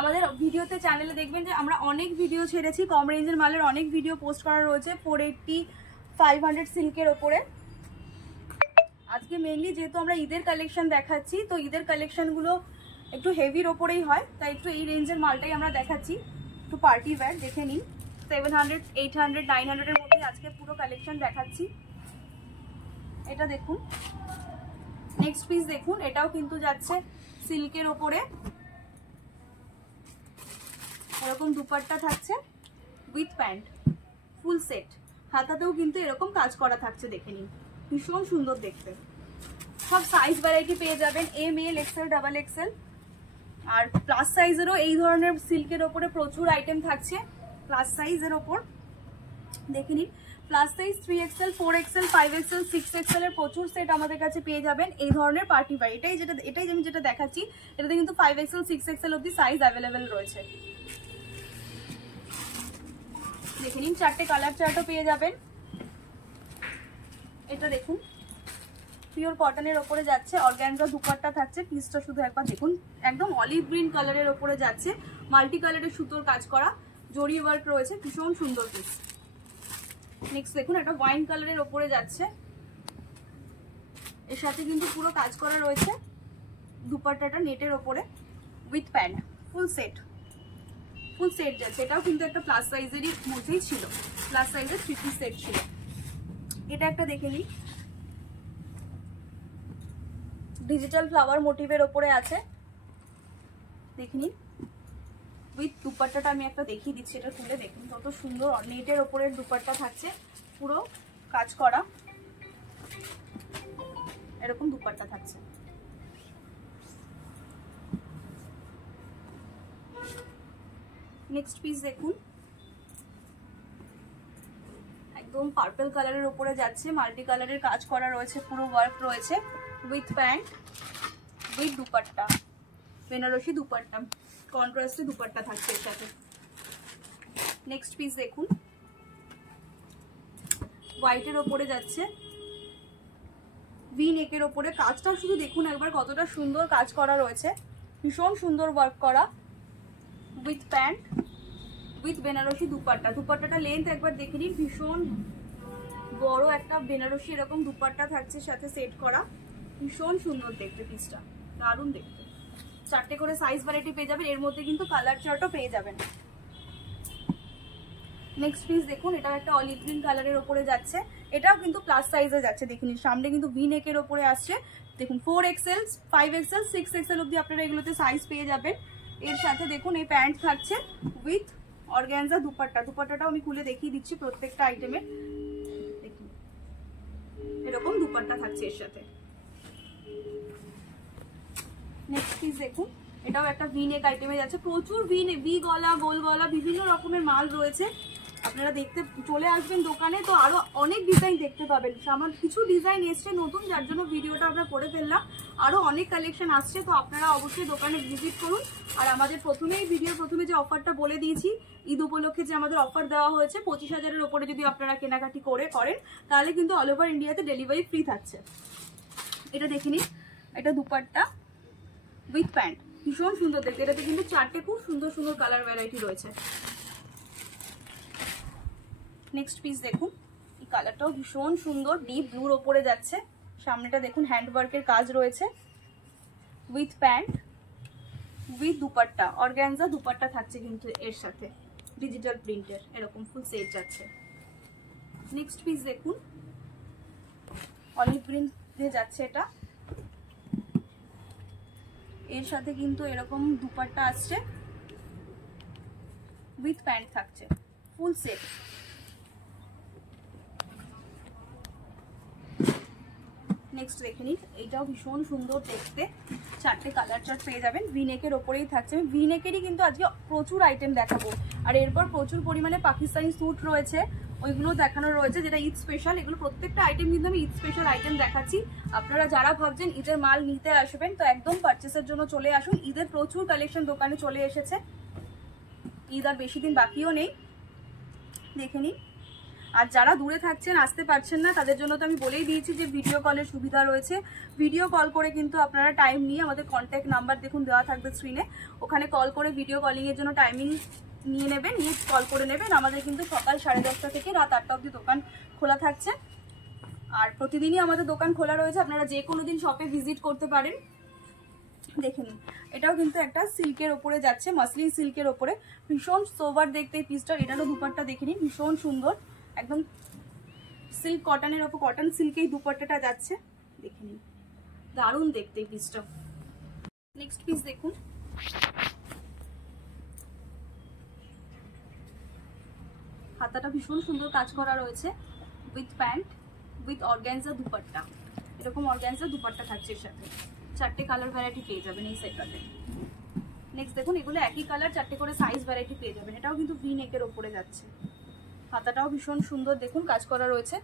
আমাদের ভিডিওতে চ্যানেলে দেখবেন যে আমরা অনেক ভিডিও ছেড়েছি, কম রেঞ্জের মালের অনেক ভিডিও পোস্ট করা রয়েছে 480, 500 সিল্কের ওপরে। আজকে মেনলি যেহেতু আমরা ঈদের কালেকশন দেখাচ্ছি, তো ঈদের কালেকশনগুলো একটু হেভির ওপরেই হয়, তাই একটু এই রেঞ্জের মালটাই আমরা দেখাচ্ছি। একটু পার্টি ওয়্যার দেখে নিন, 700, 800, 900 এর মধ্যে আজকে পুরো কালেকশন দেখাচ্ছি। এটা দেখুন, নেক্সট পিস দেখুন, এটাও কিন্তু যাচ্ছে সিল্কের ওপরে, এরকম দুপাট্টা থাকছে উইথ প্যান্ট ফুল সেট। হাতাতেও কিন্তু এরকম কাজ করা থাকছে, দেখে নিন ভীষণ সুন্দর দেখতে। সব সাইজ ভ্যারাইটি পেয়ে যাবেন, M, L, XL, double Excel. আর প্লাস সাইজেরও এই ধরনের সিল্কের ওপরে প্রচুর আইটেম থাকছে প্লাস সাইজের ওপর। দেখে নিন plus size 3XL, 4XL, 5XL, 6XL এর প্রচুর সেট আমাদের কাছে পেয়ে যাবেন এই ধরনের পার্টি ওয়্যার। এটাই আমি যেটা দেখাচ্ছি, এটাতে কিন্তু 5XL, 6XL অবধি সাইজ অ্যাভেলেবেল রয়েছে। দেখে নিন, 4টে কালার চার্টও পেয়ে যাবেন। এটা দেখুন, পিওর কটনের ওপরে যাচ্ছে, অর্গানজা দুপাট্টা থাকছে। পিসটা শুধু একবার দেখুন, একদম অলিভ গ্রিন কালারের ওপরে যাচ্ছে, মাল্টি কালারের সুতোর কাজ করা, জরি ওয়ার্ক রয়েছে, ভীষণ সুন্দর পিস। নেক্সট দেখুন, একটা ওয়াইন কালারের ওপরে যাচ্ছে, এর সাথে কিন্তু পুরো কাজ করা রয়েছে। দুপাট্টাটা নেটের ওপরে উইথ প্যান্ট, ফুল সেট যাচ্ছে। এটাও কিন্তু একটা প্লাস সাইজেরই মধ্যেই ছিল, প্লাস সাইজের 3 পিস সেট ছিল। এটা একটা দেখে নিই, ডিজিটাল ফ্লাওয়ার মোটিভের ওপরে আছে, দেখে নিন। উইথ দুপাট্টাটা আমি একটা দেখিয়ে দিচ্ছি, এটা তুলে দেখুন কত সুন্দর নেটের ওপরের দুপাট্টা থাকছে, পুরো কাজ করা এরকম দুপাট্টা থাকছে। নেক্সট পিস দেখুন, একদম পার্পল কালারের ওপরে যাচ্ছে, মাল্টি কালারের কাজ করা রয়েছে, পুরো ওয়ার্ক রয়েছে, with pant, with dupatta, Banarasi dupatta, কন্ট্রাস্টে দুপাট্টা থাকছে এর সাথে। নেক্সট পিস দেখুন, হোয়াইটের ওপরে যাচ্ছে, ভি নেকের ওপরে। কাজটা শুধু দেখুন একবার কতটা সুন্দর কাজ করা রয়েছে, ভীষণ সুন্দর ওয়ার্ক করা, with pant, with Banarasi dupatta. দুপাট্টাটা লেন্থ একবার দেখে নিন, ভীষণ বড় একটা বেনারসি এরকম দুপাট্টা থাকছে সাথে সেট করা, ভীষণ সুন্দর দেখতে পিসটা, দারুণ দেখতে। 4টে করে সাইজ ভ্যারাইটি পেয়ে যাবেন, এর মধ্যে কিন্তু কালার চার্টও পেয়ে যাবেন। নেক্সট পিস দেখুন, এটাও একটা অলিভ গ্রিন কালারের ওপরে যাচ্ছে, এটাও কিন্তু প্লাস সাইজে যাচ্ছে। দেখুন সামনে কিন্তু ভি নেকের ওপরে আসছে, দেখুন 4XL, 5XL, 6XL অবধি আপনারা এগুলোতে সাইজ পেয়ে যাবেন। এর সাথে দেখুন এই প্যান্ট থাকছে উইথ অর্গানজা দুপাট্টা। দুপাট্টাটাও আমি খুলে দেখিয়ে দিচ্ছি প্রত্যেকটা আইটেমের, দেখুন এরকম দুপাট্টা থাকছে এর সাথে। নেক্সট পিস দেখুন, এটাও একটা ভি নেক আইটেমে যাচ্ছে, প্রচুর ভি গলা, গোল গলা, বিভিন্ন রকমের মাল রয়েছে। আপনারা দেখতে চলে আসবেন দোকানে, তো আরো অনেক ডিজাইন দেখতে পাবেন। আমার কিছু ডিজাইন এসছে নতুন, যার জন্য ভিডিওটা আমরা করে ফেললাম। আরো অনেক কালেকশন আসছে, তো আপনারা অবশ্যই দোকানে ভিজিট করুন। আর আমাদের প্রথমে যে অফারটা বলে দিয়েছি, ঈদ উপলক্ষে যে আমাদের অফার দেওয়া হয়েছে, 25,000-এর উপরে যদি আপনারা কেনাকাটি করেন, তাহলে কিন্তু অল ওভার ইন্ডিয়াতে ডেলিভারি ফ্রি থাকছে। এটা দেখে নিন, এটা দুপাট্টা উইথ প্যান্ট, ভীষণ সুন্দর দেখতে। এটাতে কিন্তু 4টে খুব সুন্দর সুন্দর কালার ভ্যারাইটি রয়েছে। নেক্সট পিস দেখুন, এই কালারটাও ভীষণ সুন্দর, ডিপ ব্লুর ওপরে যাচ্ছে, সামনেটা দেখুন হ্যান্ডওয়ার্কের কাজ রয়েছে, with pant, with dupatta, organza dupatta থাকছে কিন্তু এর সাথে, ডিজিটাল প্রিন্টের এরকম ফুল সেট যাচ্ছে। নেক্সট পিস দেখুন, অলিভ গ্রিন দিয়ে যাচ্ছে এটা, এর সাথে কিন্তু এরকম দুপাট্টা আসছে, উইথ প্যান্ট থাকছে, ফুল সেট। নেক্সট দেখে নিন, এইটাও ভীষণ সুন্দর দেখতে, 4টে কালার চার্ট পেয়ে যাবেন, ভি নেকের ওপরেই থাকছে। আমি ভি নেকেরই কিন্তু আজকে প্রচুর আইটেম দেখাবো, আর এরপর প্রচুর পরিমাণে পাকিস্তানি স্যুট রয়েছে, ওইগুলো দেখানো রয়েছে যেটা ঈদ স্পেশাল। এগুলো প্রত্যেকটা আইটেম কিন্তু আমি ঈদ স্পেশাল আইটেম দেখাচ্ছি। আপনারা যারা ভাবছেন ঈদের মাল নিতে আসবেন, তো একদম পারচেসের জন্য চলে আসুন। ঈদের প্রচুর কালেকশন দোকানে চলে এসেছে, ঈদ আর বেশি দিন বাকিও নেই, দেখে নিন। আর যারা দূরে থাকছেন, আসতে পারছেন না, তাদের জন্য তো আমি বলেই দিয়েছি যে ভিডিও কলের সুবিধা রয়েছে। ভিডিও কল করে কিন্তু আপনারা টাইম নিয়ে, আমাদের কন্ট্যাক্ট নাম্বার দেখুন দেওয়া থাকবে স্ক্রিনে, ওখানে কল করে ভিডিও কলিংয়ের জন্য টাইমিং নিয়ে নেবেন, নিয়ে কল করে নেবেন। আমাদের কিন্তু সকাল 10:30 থেকে রাত 8টা অবধি দোকান খোলা থাকছে, আর প্রতিদিনই আমাদের দোকান খোলা রয়েছে, আপনারা যে কোনো দিন শপে ভিজিট করতে পারেন। দেখে নিন, এটাও কিন্তু একটা সিল্কের ওপরে যাচ্ছে, মাসলিন সিল্কের ওপরে, ভীষণ সোবার দেখতে এই পিসটা। এটারও দুপাট্টা দেখে নিন, ভীষণ সুন্দর, একদম সিল্ক কটনের ওপর, কটন সিল্কেই দুপাট্টাটা যাচ্ছে, দেখে নিন, দারুণ দেখতে এই পিসটা। নেক্সট পিস দেখুন, হাতাটা ভীষণ সুন্দর কাজ করা রয়েছে, with pant, with organza dupatta, এরকম অর্গানজা দুপাট্টা থাকছে এর সাথে। 4টে কালার ভ্যারাইটি পেয়ে যাবেন এই সেটটাতে। নেক্সট দেখুন, এগুলো একই কালার, 4টে করে সাইজ ভ্যারাইটি পেয়ে যাবেন। এটাও কিন্তু ভি নেকের ওপরে যাচ্ছে, হাতাটাও ভীষণ সুন্দর দেখুন কাজ করা রয়েছে,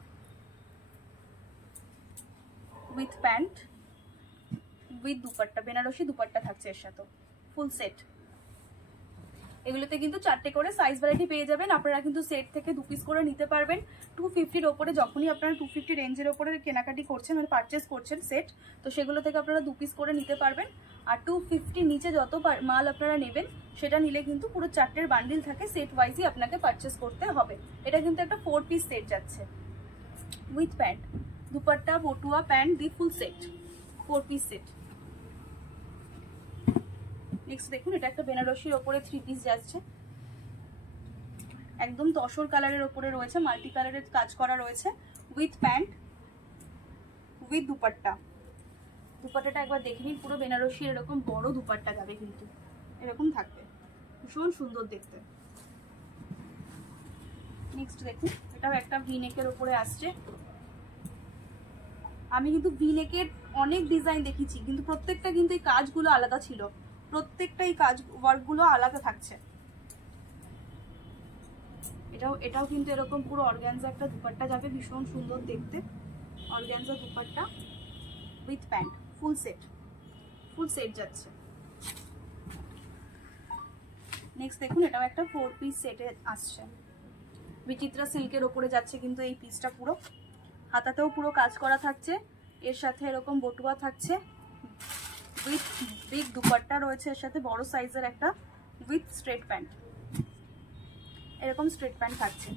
with pant with dupatta, Banarasi dupatta থাকছে এর সাথে, ফুল সেট। এগুলোতে কিন্তু 4টে করে সাইজ ভ্যারাইটি পেয়ে যাবেন। আপনারা কিন্তু সেট থেকে 2 পিস করে নিতে পারবেন। 250-র ওপরে যখনই আপনারা 250 রেঞ্জের ওপরে কেনাকাটি করছেন মানে পারচেস করছেন সেট, তো সেগুলো থেকে আপনারা 2 পিস করে নিতে পারবেন। আর 250 নিচে যত মাল আপনারা নেবেন সেটা নিলে কিন্তু পুরো 4টের বান্ডিল থাকে, সেট ওয়াইজই আপনাকে পারচেস করতে হবে। এটা কিন্তু একটা 4 পিস সেট যাচ্ছে উইথ প্যান্ট, দুপাট্টা, বটুয়া, pant the full set, 4 piece set. Next দেখুন, এটা একটা বেনারসির ওপরে 3 পিস যাচ্ছে, একদম তসর কালারের ওপরে রয়েছে, মাল্টি কালারের কাজ করা রয়েছে, উইথ প্যান্ট উইথ দুপাট্টা। দুপাট্টাটা একবার দেখে নিন, পুরো বেনারসি এরকম বড় দুপাট্টা যাবে, কিন্তু এরকম থাকবে, ভীষণ সুন্দর দেখতে। নেক্সট দেখুন, এটাও একটা ভি নেকের ওপরে আসছে। আমি কিন্তু ভি নেকের অনেক ডিজাইন দেখেছি, কিন্তু প্রত্যেকটা কিন্তু এই কাজগুলো আলাদা ছিল, প্রত্যেকটা এই কাজ ওয়ার্কগুলো আলাদা থাকছে। এটাও কিন্তু এরকম পুরো অর্গানজা একটা দুপাট্টা যাবে, ভীষণ সুন্দর দেখতে, organza dupatta with pant, full set যাচ্ছে। নেক্সট দেখুন, এটাও একটা 4 পিস সেটে আসছে, বিচিত্রা সিল্কের ওপরে যাচ্ছে কিন্তু এই পিসটা পুরো, হাতাতেও পুরো কাজ করা থাকছে, এর সাথে এরকম বটুয়া থাকছে, উইথ বিগ দুপাট্টা রয়েছে এর সাথে, বড় সাইজের একটা, উইথ স্ট্রেট প্যান্ট, এরকম স্ট্রেট প্যান্ট থাকছে।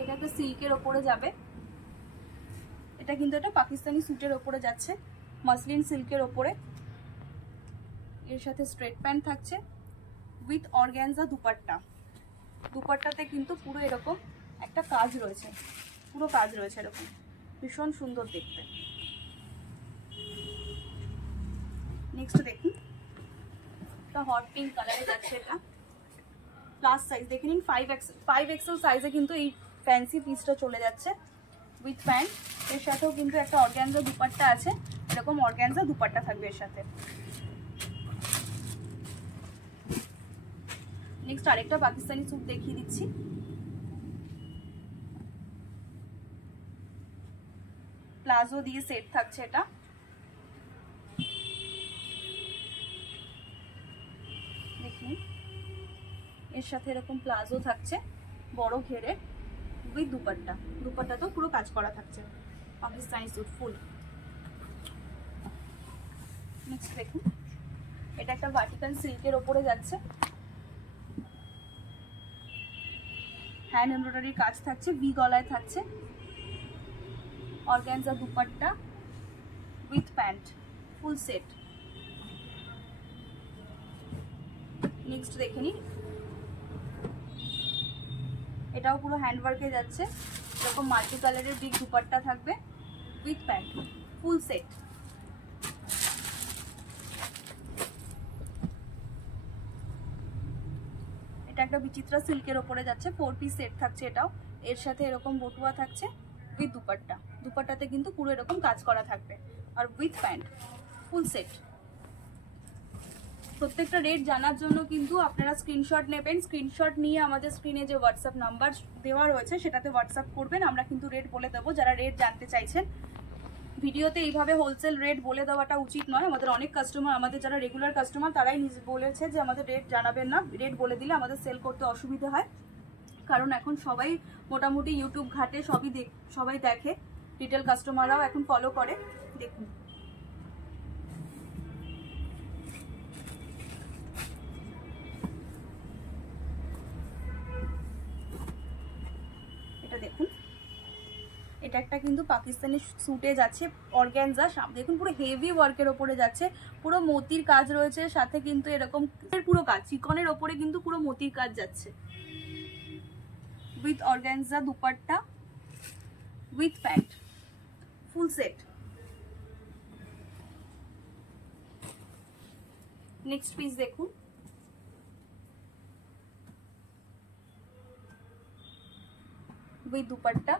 এটা একটা সিল্কের ওপরে যাবে, এটা কিন্তু একটা পাকিস্তানি স্যুটের ওপরে যাচ্ছে, মাসলিন সিল্কের ওপরে, এর সাথে স্ট্রেট প্যান্ট থাকছে উইথ অর্গানজা দুপাট্টা। দুপাট্টাতে কিন্তু পুরো এরকম একটা কাজ রয়েছে, পুরো কাজ রয়েছে এরকম, ভীষণ সুন্দর দেখতে। নেক্সট দেখুন, একটা হট পিঙ্ক কালারে যাচ্ছে, এটা প্লাস সাইজ, দেখে নিন 5XL সাইজে কিন্তু এই ফ্যান্সি পিসটা চলে যাচ্ছে উইথ প্যান্ট। এর সাথেও কিন্তু একটা অর্গানজা দুপাট্টা আছে, এরকম অর্গানজা দুপাট্টা থাকবে এর সাথে। নেক্সট আরেকটা পাকিস্তানি স্যুট দেখিয়ে দিচ্ছি, প্লাজো দিয়ে সেট থাকছে, এটা দেখুন, এর সাথে এরকম প্লাজো থাকছে বড় ঘেরে উইথ দুপাট্টা, দুপাট্টাতেও পুরো কাজ করা থাকছে, পাকিস্তানি স্যুট ফুল। নেক্সট দেখুন, এটা একটা ভার্টিকাল সিল্কের ওপরে যাচ্ছে, হ্যান্ড এমব্রয়ডারির কাজ থাকছে, ভি গলায় থাকছে, organza dupatta with pant, full set. Next দেখে নিন, এটাও পুরো হ্যান্ডওয়ার্কে যাচ্ছে, এরকম মাল্টি কালারের বিগ দুপাট্টা থাকবে উইথ প্যান্ট, ফুল সেট। এটা একটা বিচিত্রা সিল্কের ওপরে যাচ্ছে, 4 পিস সেট থাকছে এটাও, এর সাথে এরকম বটুয়া থাকছে উইথ দুপাট্টা, দুপাট্টাতে কিন্তু পুরো এরকম কাজ করা থাকবে, আর উইথ প্যান্ট, ফুল সেট। প্রত্যেকটা রেট জানার জন্য কিন্তু আপনারা স্ক্রিনশট নেবেন, স্ক্রিনশট নিয়ে আমাদের স্ক্রিনে যে হোয়াটসঅ্যাপ নাম্বার দেওয়া রয়েছে সেটাতে হোয়াটসঅ্যাপ করবেন, আমরা কিন্তু রেট বলে দেবো যারা রেট জানতে চাইছেন। ভিডিওতে এইভাবে হোলসেল রেট বলে দেওয়াটা উচিত নয়, আমাদের অনেক কাস্টমার, আমাদের যারা রেগুলার কাস্টমার তারাই বলেছে যে আমাদের রেট জানাবেন না, রেট বলে দিলে আমাদের সেল করতে অসুবিধা হয়, কারণ এখন সবাই মোটামুটি ইউটিউব ঘাটে সবাই দেখে, রিটেল কাস্টমাররাও এখন ফলো করে। দেখুন, এটা দেখুন, এটা একটা কিন্তু পাকিস্তানি স্যুটে যাচ্ছে, অর্গানজা, দেখুন পুরো হেভি ওয়ার্কের ওপরে যাচ্ছে, পুরো মতির কাজ রয়েছে, সাথে কিন্তু এরকম পুরো কাজ চিকনের ওপরে কিন্তু পুরো মতির কাজ যাচ্ছে, with organza dupatta with pant, full set. Next piece দেখুন, উইথ দুপাট্টা,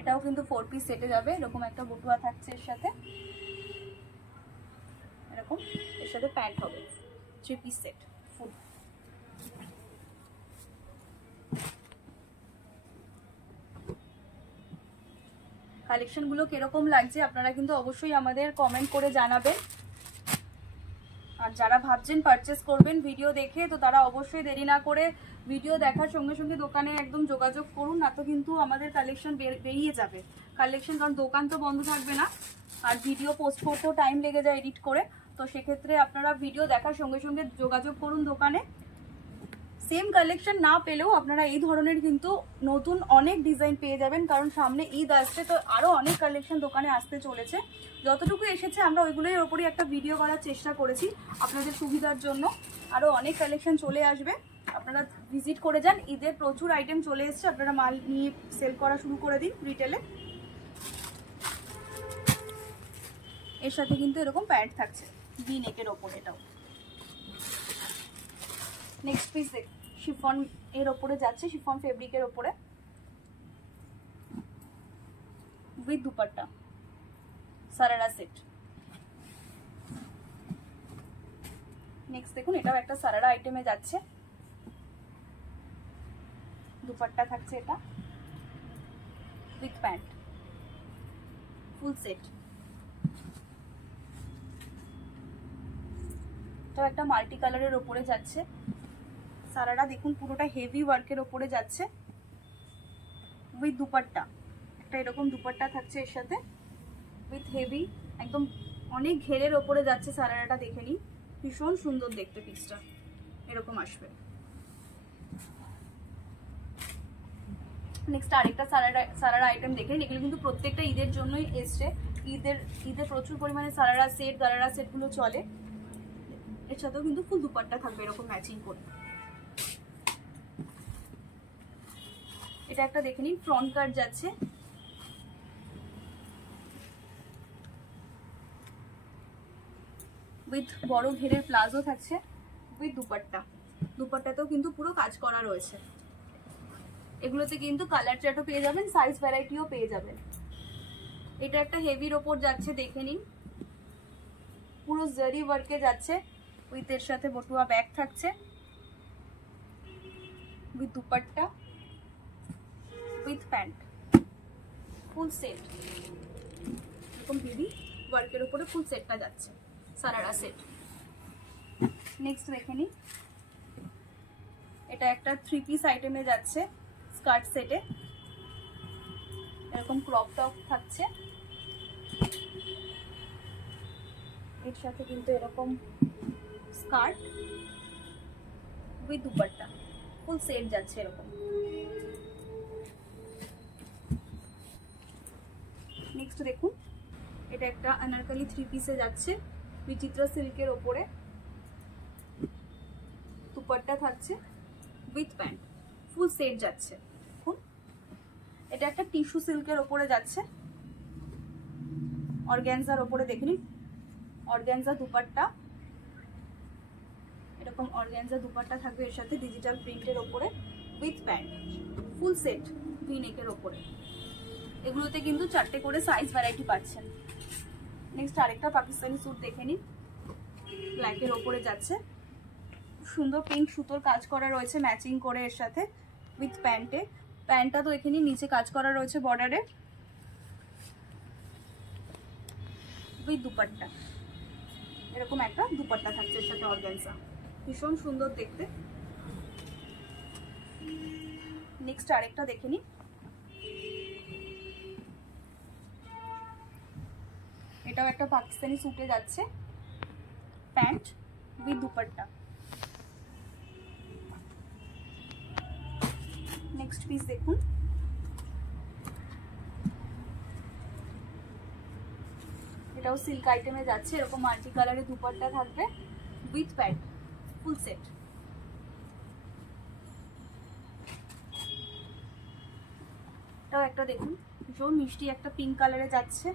এটাও কিন্তু 4 পিস সেটে যাবে, এরকম একটা বটুয়া থাকছে এর সাথে, এরকম এর সাথে প্যান্ট হবে, 3 পিস সেট ফুল। কালেকশনগুলো কিরকম লাগছে আপনারা কিন্তু অবশ্যই আমাদের কমেন্ট করে জানাবেন। আর যারা ভাবছেন পারচেস করবেন ভিডিও দেখে, তো তারা অবশ্যই দেরি না করে ভিডিও দেখার সঙ্গে সঙ্গে দোকানে একদম যোগাযোগ করুন, না তো কিন্তু আমাদের কালেকশন বেরিয়ে যাবে কালেকশন, কারণ দোকান তো বন্ধ থাকবে না আর ভিডিও পোস্ট করতেও টাইম লেগে যায় এডিট করে। তো সেক্ষেত্রে আপনারা ভিডিও দেখার সঙ্গে সঙ্গে যোগাযোগ করুন দোকানে। সেম কালেকশন না পেলেও আপনারা এই ধরনের কিন্তু নতুন অনেক ডিজাইন পেয়ে যাবেন, কারণ সামনে ঈদ আসছে, তো আরও অনেক কালেকশন দোকানে আসতে চলেছে। যতটুকু এসেছে আমরা ওইগুলোর ওপরই একটা ভিডিও করার চেষ্টা করেছি আপনাদের সুবিধার জন্য। আরও অনেক কালেকশন চলে আসবে, আপনারা ভিজিট করে যান। ঈদের প্রচুর আইটেম চলে এসছে, আপনারা মাল নিয়ে সেল করা শুরু করে দিন রিটেলে। এর সাথে কিন্তু এরকম প্যান্ট থাকছে ভি নেকের ওপর। এটাও নেক্সট পিস শিফন এর ওপরে যাচ্ছে, শিফন ফেব্রিকের ওপরে with dupatta, sharara set. Next দেখুন, এটাও একটা সারারা আইটেমে যাচ্ছে, দুপাট্টা থাকছে এটা উইথ প্যান্ট, ফুল সেট। এটাও একটা মাল্টি কালারের ওপরে যাচ্ছে, সারারা দেখুন পুরোটা হেভি ওয়ার্কের ওপরে যাচ্ছে উইথ দুপাট্টা। একটা এরকম দুপাট্টা থাকছে এর সাথে উইথ হেভি, একদম অনেক ঘেরের ওপরে যাচ্ছে সারারাটা, দেখে নিন ভীষণ সুন্দর দেখতে পিসটা এরকম আসবে। নেক্সট আরেকটা সারারা আইটেম দেখে নিন, এগুলো কিন্তু প্রত্যেকটা ঈদের জন্যই এসছে। ঈদের প্রচুর পরিমাণে সারারা সেট গারারা সেটগুলো চলে। এর সাথেও কিন্তু ফুল দুপাট্টা থাকবে এরকম ম্যাচিং করে। এটা একটা দেখে নিন, ফ্রন্ট কাট যাচ্ছে, উইথ বড় ঘেরের প্লাজো থাকছে উইথ দুপাট্টা। দুপাট্টাতেও কিন্তু পুরো কাজ করা রয়েছে। এগুলোতে কিন্তু কালার চার্টও পেয়ে যাবেন, সাইজ ভ্যারাইটিও পেয়ে যাবেন। এটা একটা হেভির ওপর যাচ্ছে, দেখে নিন পুরো জারি ওয়ার্কে যাচ্ছে, উইথ এর সাথে বটুয়া ব্যাগ থাকছে with dupatta with pant, full set. এরকম হেভি ওয়ার্কের উপরে ফুল সেটটা যাচ্ছে, সারারা সেট। নেক্সট দেখে নিন, এটা একটা 3 পিস আইটেমে যাচ্ছে, স্কার্ট সেটে এরকম ক্রপ টপ থাকছে, এর সাথে কিন্তু এরকম skirt with dupatta, full set যাচ্ছে এরকম। নেক্সট দেখুন, এটা একটা আনারকলি 3 পিসে যাচ্ছে বিচিত্রা সিল্কের ওপরে, দুপাট্টা থাকছে উইথ প্যান্ট, ফুল সেট যাচ্ছে। দেখুন, এটা একটা টিস্যু সিল্কের ওপরে যাচ্ছে, অর্গানজার ওপরে দেখে নিন, অর্গানজা দুপাট্টা, এরকম অর্গানজা দুপাট্টা থাকবে এর সাথে ডিজিটাল প্রিন্টের ওপরে with pant, full set V নেকের ওপরে। এগুলোতে কিন্তু 4টে করে সাইজ ভ্যারাইটি পাচ্ছেন। নেক্সট আরেকটা পাকিস্তানি স্যুট দেখে নিন, ব্ল্যাকের ওপরে যাচ্ছে, সুন্দর পিঙ্ক সুতোর কাজ করা রয়েছে ম্যাচিং করে এর সাথে উইথ প্যান্টে। প্যান্টটা তো এখানে নিচে কাজ করা রয়েছে বর্ডারে উইথ দুপাট্টা, এরকম একটা দুপাট্টা থাকছে এর সাথে অর্গানজা, ভীষণ সুন্দর দেখতে। নেক্সট আরেকটা দেখে নিন, এটাও একটা পাকিস্তানি স্যুটে যাচ্ছে, pant with dupatta. Next piece দেখুন, এটাও সিল্ক আইটেমে যাচ্ছে, এরকম মাল্টি কালারের দুপাট্টা থাকবে উইথ প্যান্ট, ফুল সেট। এটাও একটা দেখুন, ভীষণ মিষ্টি একটা পিঙ্ক কালারে যাচ্ছে,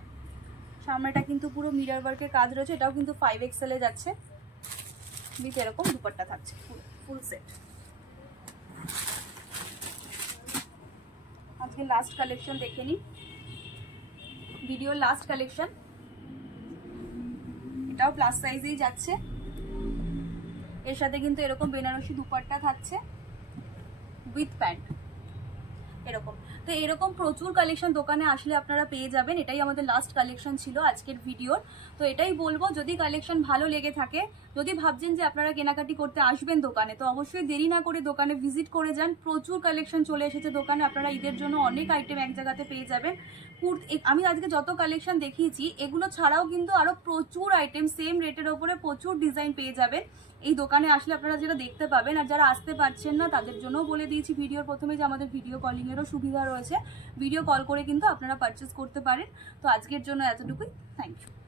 সামনেটা কিন্তু পুরো মিরর ওয়ার্কের কাজ রয়েছে, এটাও কিন্তু 5XL এ যাচ্ছে উইথ এরকম দুপাট্টা থাকছে ফুল সেট। আজকে লাস্ট কালেকশন দেখে নিন, ভিডিওর লাস্ট কালেকশন, এটাও প্লাস সাইজেই যাচ্ছে, এর সাথে কিন্তু এরকম বেনারসি দুপাট্টা থাকছে উইথ প্যান্ট, এরকম। তো এরকম প্রচুর কালেকশন দোকানে আসলে আপনারা পেয়ে যাবেন। এটাই আমাদের লাস্ট কালেকশন ছিল আজকের ভিডিওর। তো এটাই বলবো, যদি কালেকশন ভালো লেগে থাকে, যদি ভাবছেন যে আপনারা কেনাকাটি করতে আসবেন দোকানে, তো অবশ্যই দেরি না করে দোকানে ভিজিট করে যান। প্রচুর কালেকশন চলে এসেছে দোকানে, আপনারা ঈদের জন্য অনেক আইটেম এক জায়গাতে পেয়ে যাবেন। আমি আজকে যত কালেকশন দেখিয়েছি এগুলো ছাড়াও কিন্তু আরো প্রচুর আইটেম সেম রেটের ওপরে প্রচুর ডিজাইন পেয়ে যাবেন এই দোকানে আসলে। আপনারা যেটা দেখতে পাবেন, আর যারা আসতে পারছেন না তাদের জন্য বলে দিয়েছি ভিডিওর প্রথমে যে আমাদের ভিডিও কলিং এরও সুবিধা রয়েছে, ভিডিও কল করে কিন্তু আপনারা পারচেস করতে পারেন। তো আজকের জন্য এতটুকুই, থ্যাংক ইউ।